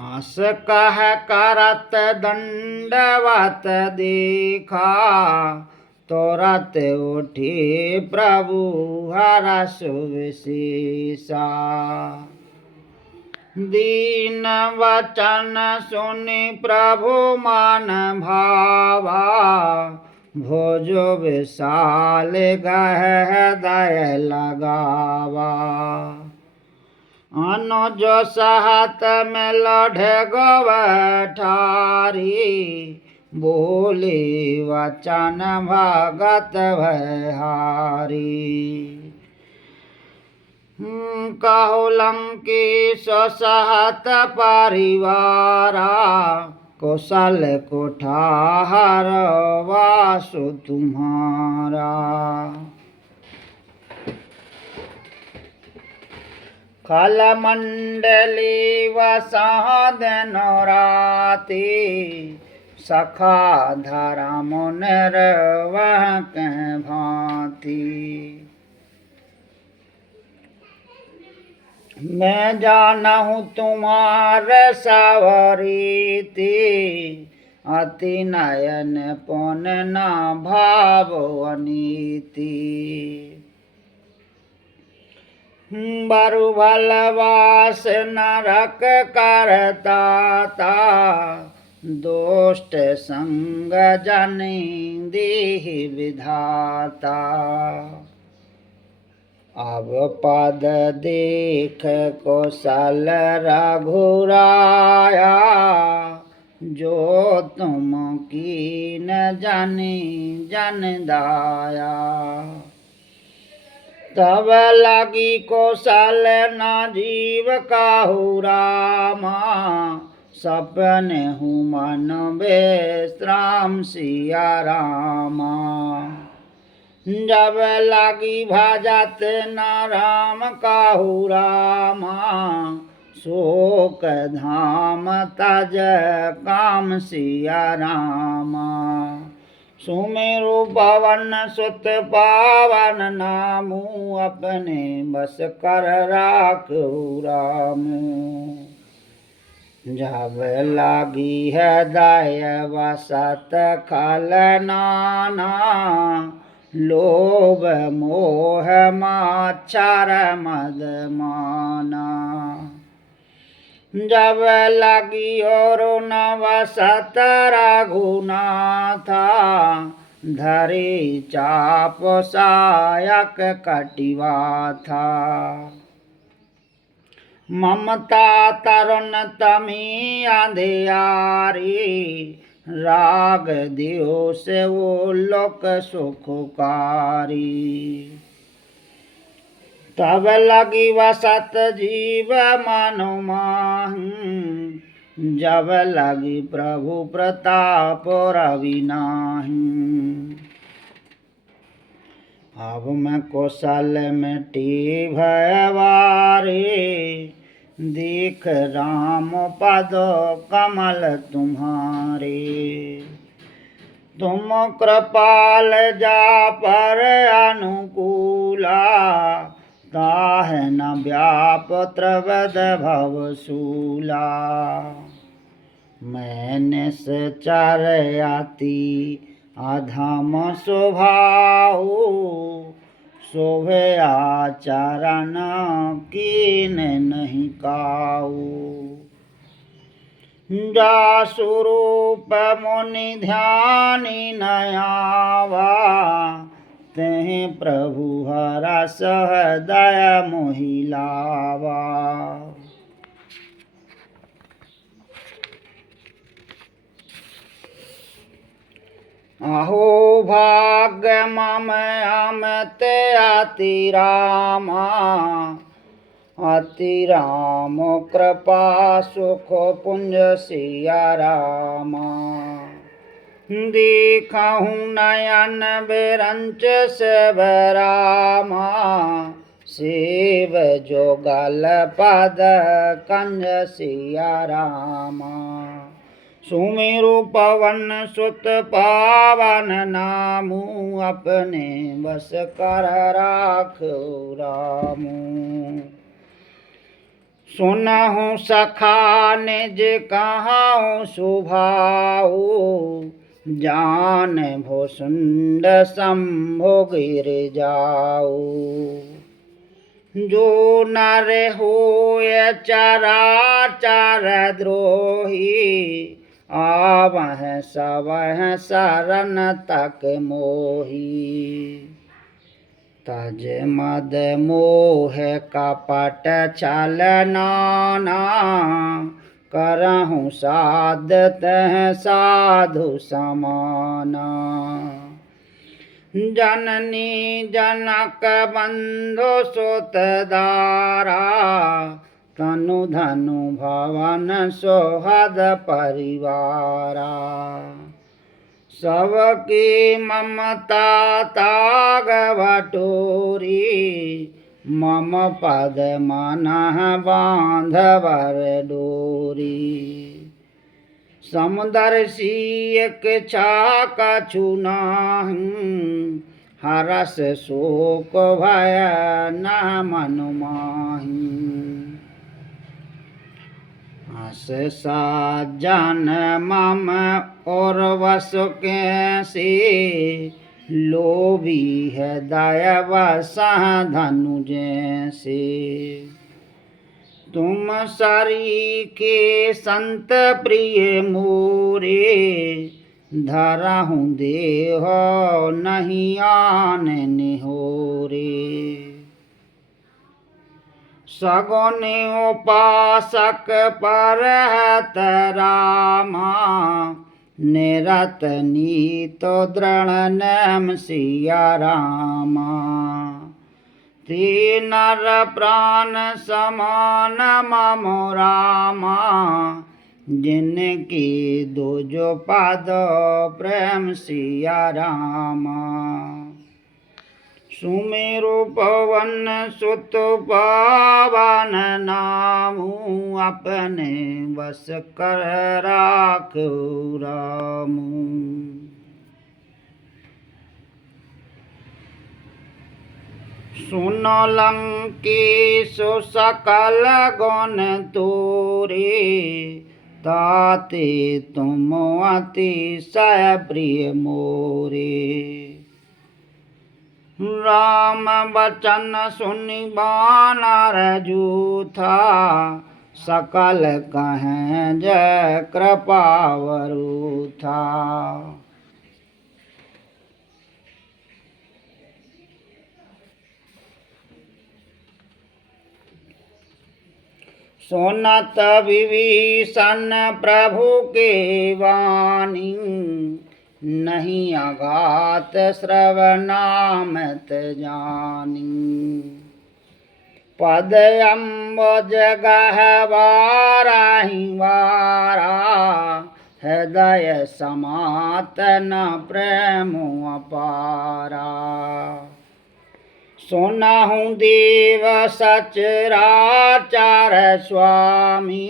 आस कह करत दंडवत देखा, तुरत उठी प्रभु हरष विशेषा। दीन वचन सुनि प्रभु मन भावा, भोजो विशाल गह दय लगावा। अनुज सहत में लढ़े गवठारी, बोले वचन भगत भयहारी। कहो लंकेश सहत परिवारा, कौशल कुठार वासु तुम्हारा। खल मंडली वसादन राती, सखा धरा मुनर वह के भांति। मैं जानहु तुम्हारे सवरीति, अति नयन पुन न भाव अनीति। बरु भलवास नरक करता ता, दोष्ट संग जनि दीहि विधाता। अब पद देख कौशल रघुराया, जो तुम कीन जनि जन दाया। तब लगी कौशल न जीव काहू रामा, सपने हूँ मन विश्राम सिया रामा। जब लगी भजत न राम काहू रामा, शोक धाम तज काम सिया रामा। सुमेरु पवन सुत पावन नामू, अपने बस कर राखू रामू। जब लागी है दय वसत खल नाना, लोभ मोह माच्छर मद माना। जब लगी और नवसत रघुनाथा, धरे चाप सायक कटिवा था। ममता तरुण तमी अंधियारी, राग दियो से वो लोक सुखकारी। तब लगी वसत जीव मनु माही, जब लगी प्रभु प्रताप रवि नाही। अब मैं कौशल मिटी भयवारे, देख राम पद कमल तुम्हारे। तुम कृपाल जा पर अनुकूला, ताह न व्याप त्रवद भवसूला। मैंने सचर आती अधम स्वभाव, शोभे आचरण कीन नहीं काऊ। जासुरूप मुनि ध्यानी नयावा, तेहि प्रभु हरष दया मोहिलावा। अहो भाग्य मम अमित अति रामा, अति राम कृपा सुख पुंज सिया रामा। देखहु नयन बिरंच सेव रामा, सेव जोगल पद कंज सिया रामा। सुमेरु पवन सुत पावन नामू, अपने बस कर राखो रामू। सुनहु सखा निज कहाऊँ सुभाऊ, जान भुसुंड शंभु गिर जाऊ। जो नर होय चराचर द्रोही, आवह सबह शरण तक मोही। तज मद मोह कपट छल नाना, करहु साध तह साधु समाना। जननी जनक बंधु सुत दारा, तनु धनु भवन सोहद परिवारा। सबकी ममता ताग बटोरी, मम पद मनः बांध बर डोरी। समदर्शी एक छाक छुनाहूँ, हरस शोक भय न मनु माही। हस सज्जन मम और वसु कैसे, लोभी है दयावशः धनु जैसे। तुम सरीखे संत प्रिय मोरे, धरहु देह नहीं आन निहोरे। सगुन उपासक परहत रामा, निरत नीत दृढ़ नेम सिया रामा। ते नर प्राण समान मम रामा, जिनकी दुजो पद प्रेम सिया रामा। सुमेरु पवन सुत पावन नामू, अपने बस कर राखो रामू। सुनो लंकेशु सकल गुण तोरे, ताते तुम अतिशय प्रिय मोरे। राम बचन सुनि बानर जूथा, सकल कहें जय कृपावरु था। सुनत विभीषण प्रभु के वाणी, नहीं अघात श्रवणामत जानी। पद अम्बुज गहवाराहि वारा, हृदय समातन प्रेम अपारा। सुनहु देव सचराचर स्वामी,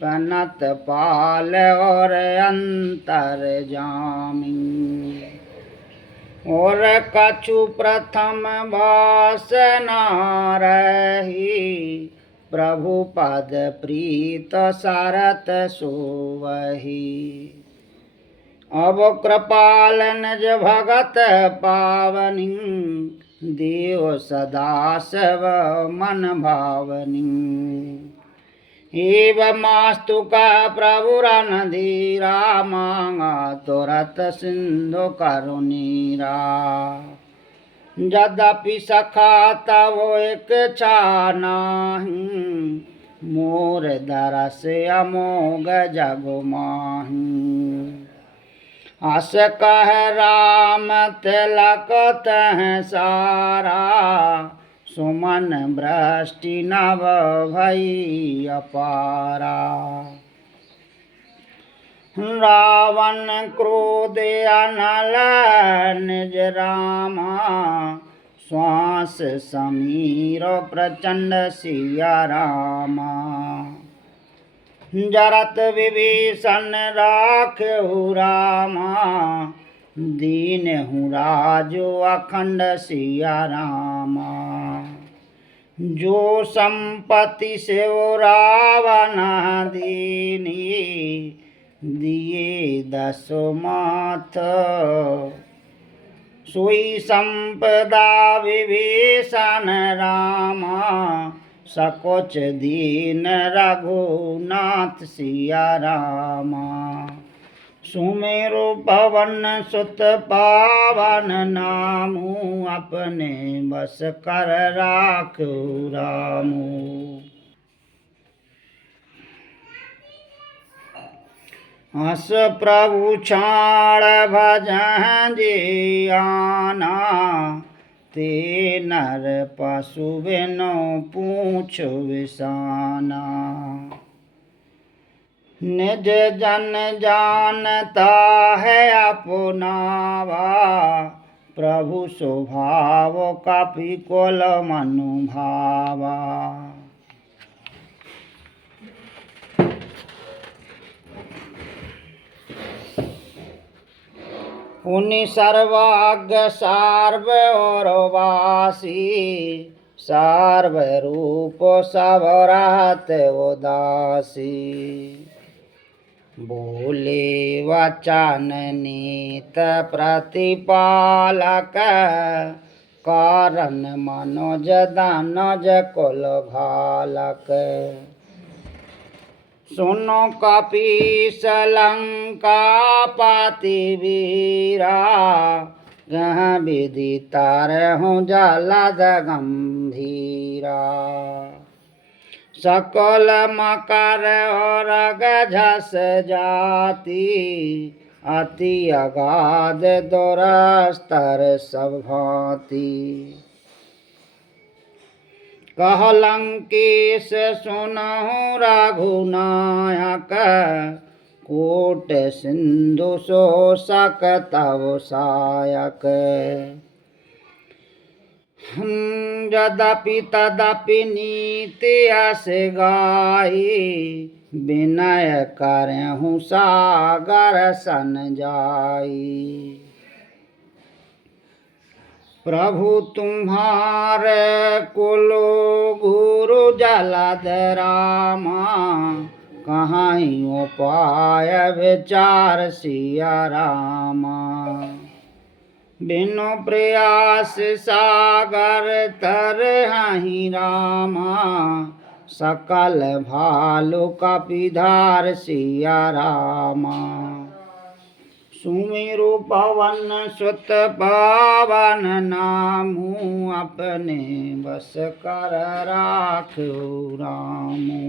प्रणत पाल और अंतर जामी। और कछु प्रथम वासना रही, प्रभु पद प्रीत सरत सोवही। अब कृपाल निज भगत पावनी, देव सदा शिव मन भावनी। एवमास्तु का प्रभु रणधीरा, मांगा तुरत सिंधु करुणीरा। यद्यपि सखा तब इच्छा नाही, मोर दरस अमोघ जग माही। अस कह राम तिलक तह सारा, सुमन वृष्टि नभ भई अपारा। रावण क्रोध अनल निज रामा, श्वास समीर प्रचंड सिया रामा। जरत विभीषण राखहु रामा, दीन हूँ राजो अखंड सिया रामा। जो संपत्ति से वो रावण दीनी, दिए 10 माथ। सोई संपदा विभीषण रामा, सकोच दीन रघुनाथ सिया रामा। सुमेरु पवन सुत पावन नामु, अपने बस कर राखो रामु। हस प्रभु छाड़ भजन जे आना, ते नर पशु बिनु पूछ विसाना। निज जन जानता है अपनावा, प्रभु स्वभाव कपि कुल मनु भावा। उनि सर्वाज्ञ सार्व और वासी, सर्वरूप सब रहत उदासी। बोले वचन नीत प्रतिपालक, कारण मनोज दानज कुल घालक। सुनो कपीस लंकापति वीरा, गह विधि तारहु जलद गंभीरा। सकल मकर और गजस जाति, अति अगाध दुरस्तर सब भांति। कह लंकेश सुनहु रघुनायक, कोट सिंधु शोषक तव सायक। यद्यपि तदपि नीति यस गाई, विनय करहु सागर सन जाई। प्रभु तुम्हारे कुलो गुरु जलद रामा, कहीं उपाय विचार सिया रामा। बिनु प्रयास सागर तरहि रामा, सकल भालु कपिधार सिया रामा। सुमेरु पवन सुत पावन नामु, अपने बस कर राखो रामु।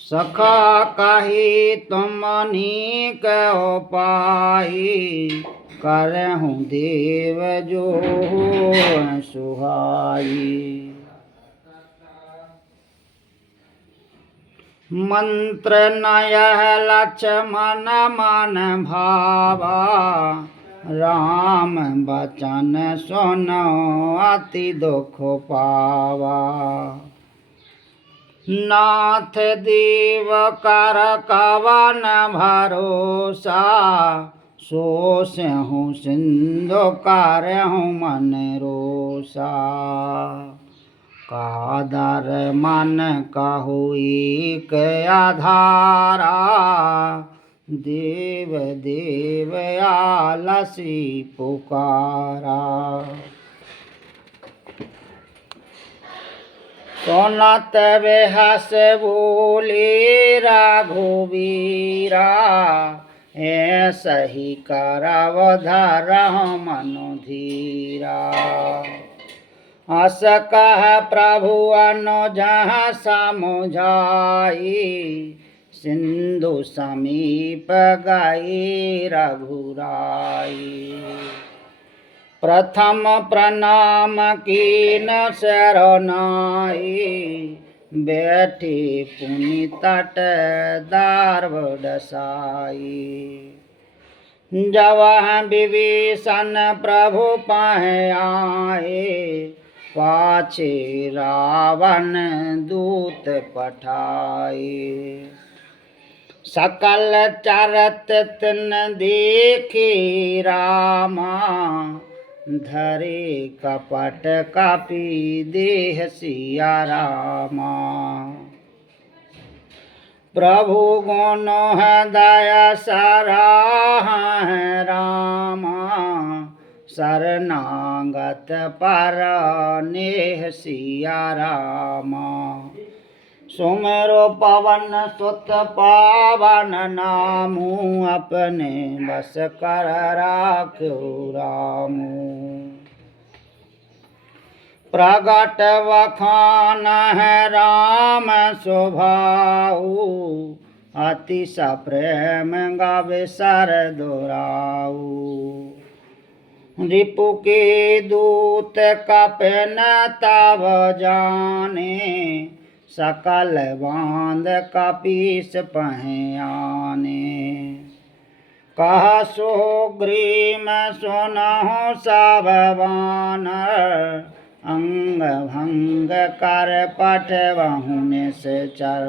सखा कही तुम अनेक उपाई, करहु देव जो सुहाई। मंत्र नय लक्ष्मण मन भावा, राम बचन सुनो अति दुख पावा। नाथ देव कर कवन भरोसा, सोसहु सिंधु करहु मन रोसा। कादर मन कहु एक आधारा, देव देव आलसी पुकारा। सुनत बेहस बोले रघुवीरा, ऐसा ही करव धरहु मनु धीरा। हस कह प्रभु अनुजह समुझाई, सिंधु समीप गई रघुराई। प्रथम प्रणाम कीन शरणाई, बैठी पुनि तट दार्व डसाई। जब विभीषण प्रभु पाहे आए, पाछे रावण दूत पठाए। सकल चरत तिन देखी रामा, धरे कपट कापी देह सिया रामा। प्रभु गुण है दया सारा है रामा, शरणागत पर नेह सिया रामा। सुमेरो पवन सुत पावन नामू, अपने बस कर राख्यो रामू। प्रगट वखान है राम स्वभाऊ, अति सप्रेम गावे सर दोराऊ। रिपु के दूत कपन तब जाने, सकल बांध कपीस पहयाने। कह सुग्रीव सुनहु सब बानर, अंग भंग कर पठवहु निश्चर।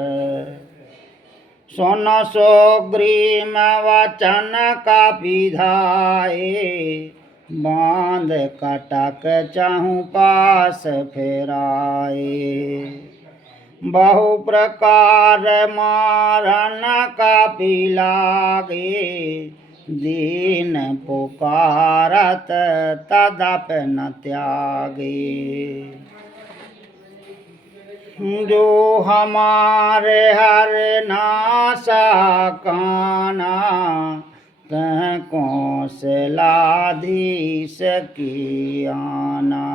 सुन सुग्रीव वचन कपिधाए, बांध कटक चाहु पास फेराए। बहु प्रकार मारन कपि लागे, दीन पुकारत तदपि न त्यागे। जो हमारे हर नासा काना, तह कौशलाधीश की आना।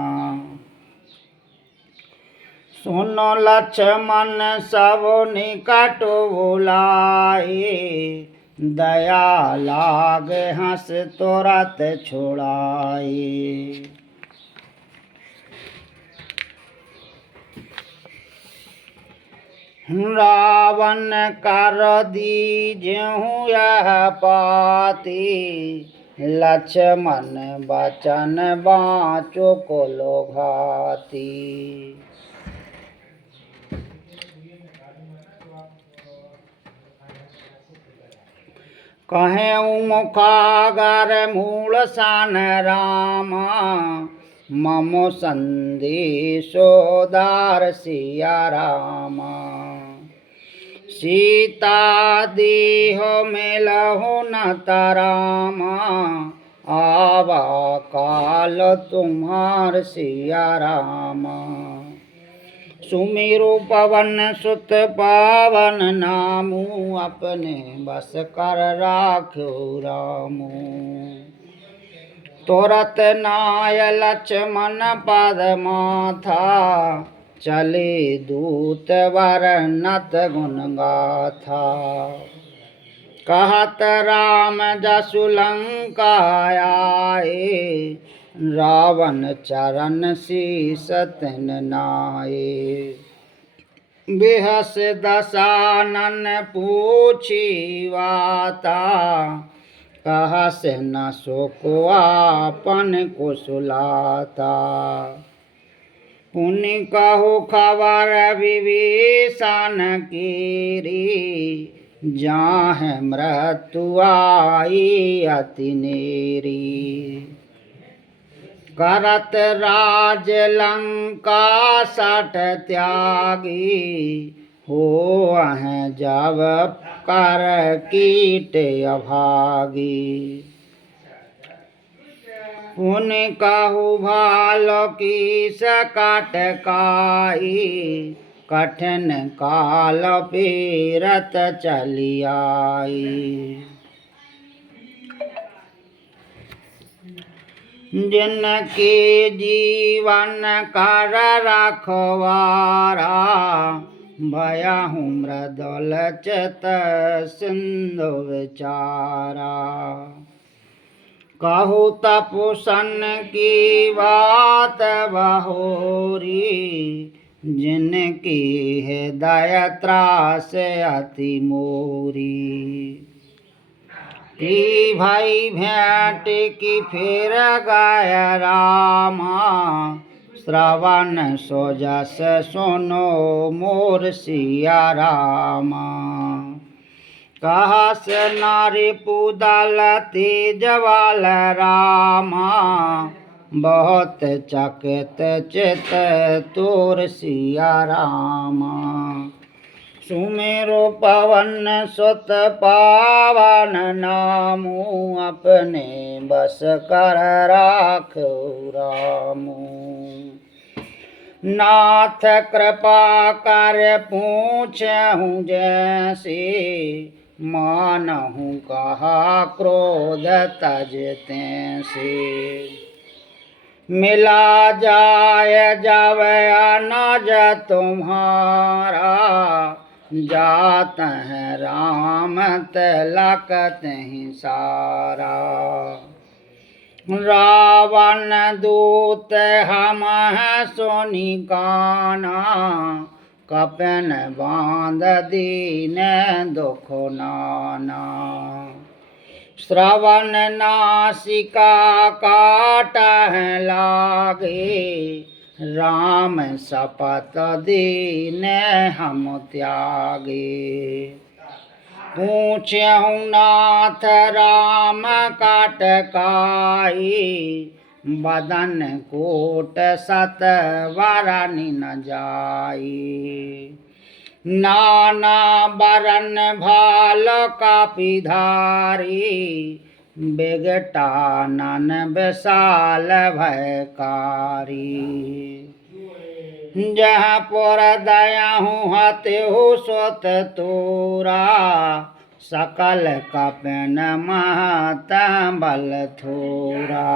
सुन लक्ष्मण सब निकट बुलाए, दया लाग हंस तुरत छुड़ाए। रावण कर दीजहु यह पाती, लक्ष्मण बचन बाँचो कुलो घाती। कहेऊ मुखागर मूल सन रामा, ममो संदेशो दार सिया रामा। सीता देह मिलहु न तरामा, आवा काल तुम्हार सिया रामा। सुमेरु पवन सुत पावन नामू, अपने बस कर राख्यो रामू। तुरत नाय लक्ष्मण पद माथा, चले दूत वर्णत गुण गाथा। कहत राम जसु लंका आए, रावण चरण शीस तिन नाए। बेहस दशानन पूछी वाता, कहस न सुको आपन कुशलाता। पुनि कहु खबर विभीषण कीरी, जाहे मृत्यु आई अति नेरी। करत राज लंका सठ त्यागी, होअहिं जब कर कीट अभागी। पुनि कहु भालो कीस काटकाई, कठिन काल पीरत चली आई। जिनके जीवन कर रखवारा, भयहु मृदुल चित सिंधु विचारा। कहु तपुसन की बात बहोरी, जिनकी हृदय त्रास अति मोरी। की भाई भेंट की फिर गाय रामा, श्रवण सो जस सुनो मोर सिया रामा। कहस नारी पुदल तेजवाल रामा, बहुत चकित चित तोर सिया रामा। सुमेरो पवन सुत पावन नामू, अपने बस कर राखो रामू। नाथ कृपा कर पूछहूँ जैसे, मानहूँ कहा क्रोध तज तैसे। मिला जाय जब अनज तुम्हारा, जात है राम तिलक तहि सारा। रावण दूत हम हैं सोनी काना, कपन बांध दीन दुख नाना। श्रवण नासिका काट लागे, राम शपथ दीन हम त्यागे। पूछहूँ नाथ राम काट काई, बदन कोट सत वरनि न जाई। नाना बरन भाल कापी धारी, बिगटानन विशाल भयकारी। जहाँ पुर दयाहूँ हतेहु सुत तोरा, सकल कपिन महत बल थोरा।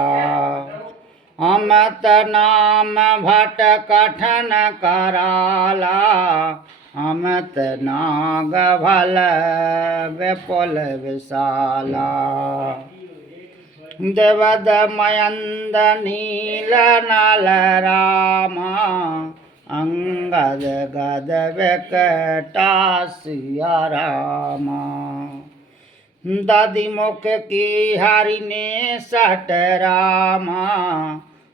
अमत नाम भट कठन कराला, अमत नाग भल विपुल विशाला। देवद मयंद नील नल रामा, अंगद गद विकटा सिया रामा। दादी मुख की हरि ने सट रामा,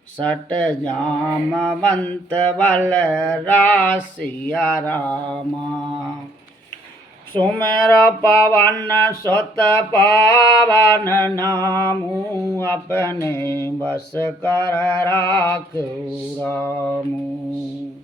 सट जामवंत बल रासिया रामा। सुमेर पवन सुत पावन नामू, अपने बस कर राखो रामू।